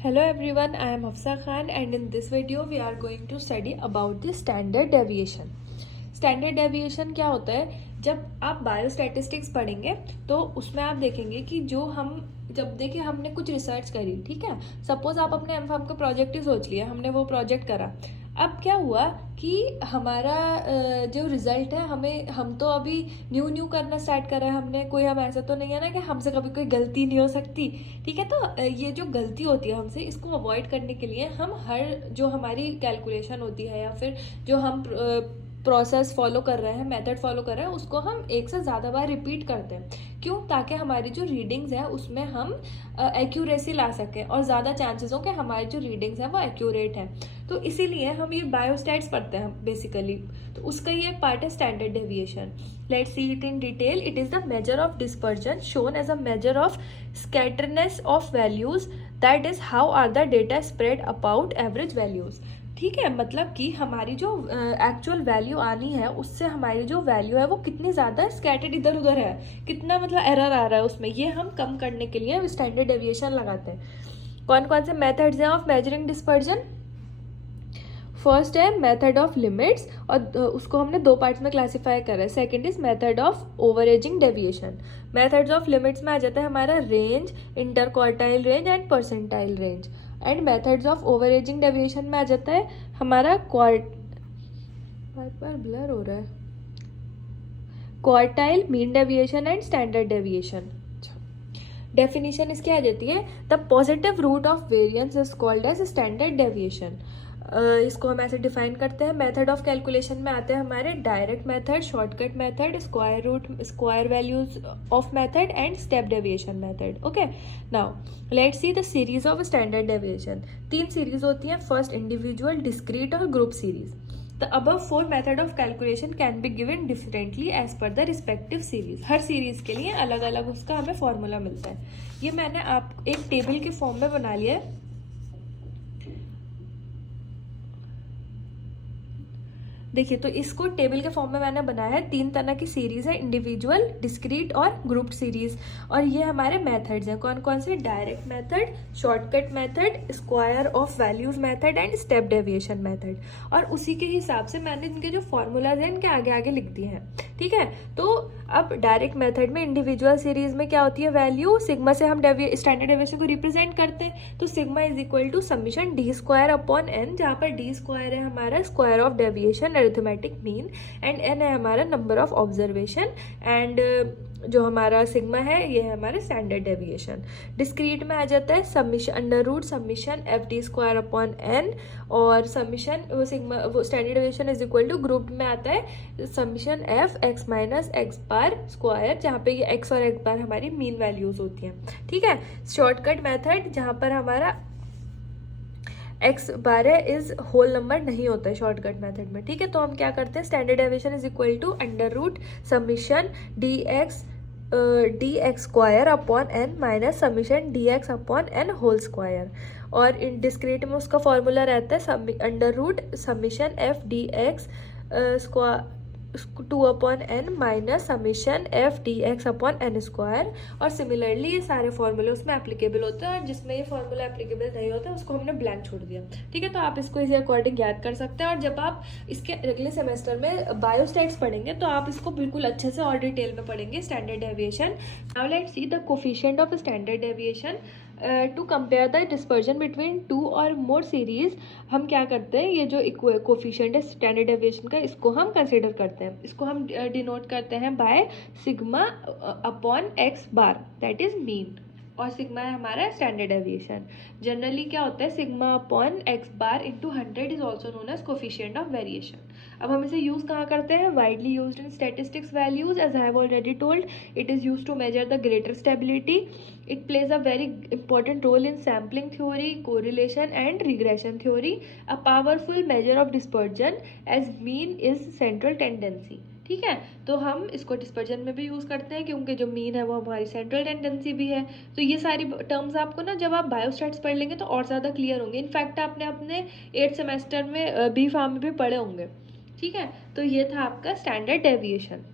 Hello everyone, I am Hafsa Khan and in this video we are going to study about the standard deviation. Standard deviation क्या होता है? जब आप biostatistics पढ़ेंगे तो उसमें आप देखेंगे कि जो हम जब देखिए हमने कुछ रिसर्च करी, ठीक है, सपोज आप अपने एमफार्म का प्रोजेक्ट ही सोच लिया, हमने वो प्रोजेक्ट करा। अब क्या हुआ कि हमारा जो रिजल्ट है हम तो अभी न्यू करना स्टार्ट करा है हमने, कोई हम ऐसा तो नहीं है ना कि हमसे कभी कोई गलती नहीं हो सकती, ठीक है। तो ये जो गलती होती है हमसे, इसको अवॉइड करने के लिए हम हर जो हमारी कैलकुलेशन होती है या फिर जो हम प्रोसेस फॉलो कर रहे हैं, मेथड फॉलो कर रहे हैं, उसको हम एक से ज़्यादा बार रिपीट करते हैं। क्यों? ताकि हमारी जो रीडिंग्स है उसमें हम एक्यूरेसी ला सकें और ज़्यादा चांसेस हो कि हमारी जो रीडिंग्स हैं वो एक्यूरेट है। तो इसीलिए हम ये बायोस्टैट्स पढ़ते हैं बेसिकली। तो उसका ये एक पार्ट है standard deviation. Let's see it in detail. It is the measure of dispersion shown as a measure of scatterness of values, that is how are the data spread about average values. ठीक है, मतलब कि हमारी जो actual value आनी है उससे हमारी जो वैल्यू है वो कितनी ज़्यादा स्कैटर्ड इधर उधर है, कितना मतलब एरर आ रहा है उसमें, ये हम कम करने के लिए स्टैंडर्ड डेविएशन लगाते हैं। कौन कौन से मेथड्स हैं ऑफ मेजरिंग डिस्पर्जन? फर्स्ट है मेथड ऑफ लिमिट्स, और उसको हमने दो पार्ट्स में क्लासीफाई करा है। Second is method of averaging deviation. Methods of limits में आ जाता है हमारा range, interquartile range and percentile range. And methods of averaging deviation में आ जाता है हमारा बार ब्लर हो रहा है, quartile, mean deviation and standard deviation. Definition इसकी आ जाती है the positive root of variance is called as standard deviation. इसको हम ऐसे डिफाइन करते हैं। मेथड ऑफ कैलकुलेशन में आते हैं हमारे direct method, shortcut method, square root, square values of method and step deviation method. Okay, now let's see the series of standard deviation. 3 series होती हैं, फर्स्ट इंडिविजुअल, डिस्क्रीट और group series. The above 4 method of calculation can be given differently as per the respective series. हर series के लिए अलग अलग उसका हमें फॉर्मूला मिलता है। ये मैंने आप एक टेबल के फॉर्म में बना लिया है। देखिए, तो इसको टेबल के फॉर्म में मैंने बनाया है। 3 तरह की सीरीज है, इंडिविजुअल, डिस्क्रीट और ग्रुप्ड सीरीज। और ये हमारे मेथड्स हैं, कौन कौन से? Direct method, shortcut method, square of values method and step deviation method. और उसी के हिसाब से मैंने इनके जो फॉर्मूलाज हैं इनके आगे आगे लिख दिए हैं, ठीक है। तो अब डायरेक्ट मेथड में इंडिविजुअल सीरीज में क्या होती है? वैल्यू सिग्मा से हम स्टैंडर्ड डेविएशन को रिप्रेजेंट करते हैं। तो sigma is equal to summation D square upon N, जहाँ पर डी स्क्वायर है हमारा square of deviation, arithmetic mean, and N है हमारा नंबर ऑफ ऑब्जर्वेशन, एंड जो हमारा सिग्मा है ये है हमारा स्टैंडर्ड डेविएशन। डिस्क्रीट में आ जाता है summation under root summation F D square upon N, और समीशन वो सिग्मा वो standard deviation is equal to group में आता है summation F X minus X bar square, जहाँ पे ये एक्स और एक्स बार हमारी मीन वैल्यूज होती हैं, ठीक है। शॉर्टकट मेथड, जहाँ पर हमारा एक्स बार है इज होल नंबर नहीं होता है शॉर्टकट मेथड में, ठीक है। तो हम क्या करते हैं? Standard deviation is equal to under root summation D X square upon N minus summation D X upon N whole square. और इन डिस्क्रीट में उसका फॉर्मूला रहता है under root summation F D X square 2 upon N minus summation F D X upon N square. और similarly ये सारे फॉर्मूले उसमें एप्लीकेबल होते हैं, और जिसमें ये फॉर्मूला एप्लीकेबल नहीं होता उसको हमने ब्लैंक छोड़ दिया, ठीक है। तो आप इसको इसी अकॉर्डिंग याद कर सकते हैं। और जब आप इसके अगले सेमेस्टर में बायोस्टैट्स पढ़ेंगे तो आप इसको बिल्कुल अच्छे से और डिटेल में पढ़ेंगे, standard deviation. Now let's see the coefficient of standard deviation. To compare the dispersion between 2 और मोर सीरीज, हम क्या करते हैं? ये जो कोफिशिएंट है स्टैंडर्ड डेविएशन का, इसको हम कंसिडर करते हैं। इसको हम डिनोट करते हैं by sigma upon X bar, that is mean, और सिग्मा है हमारा स्टैंडर्ड डेविएशन। जनरली क्या होता है? Sigma upon X bar into 100 is also known as coefficient of variation. अब हम इसे यूज कहाँ करते हैं? Widely used in statistics values, as I have already told. It is used to measure the greater stability. It plays a very important role in sampling theory, correlation and regression theory. A powerful measure of dispersion as mean is central tendency. ठीक है, तो हम इसको dispersion में भी use करते हैं क्योंकि जो मीन है वो हमारी सेंट्रल टेंडेंसी भी है। तो ये सारी टर्म्स आपको ना जब आप बायोस्टैट्स पढ़ लेंगे तो और ज़्यादा क्लियर होंगे। इनफैक्ट आपने अपने 8th सेमेस्टर में बी फार्म में भी पढ़े होंगे, ठीक है। तो ये था आपका स्टैंडर्ड डेविएशन।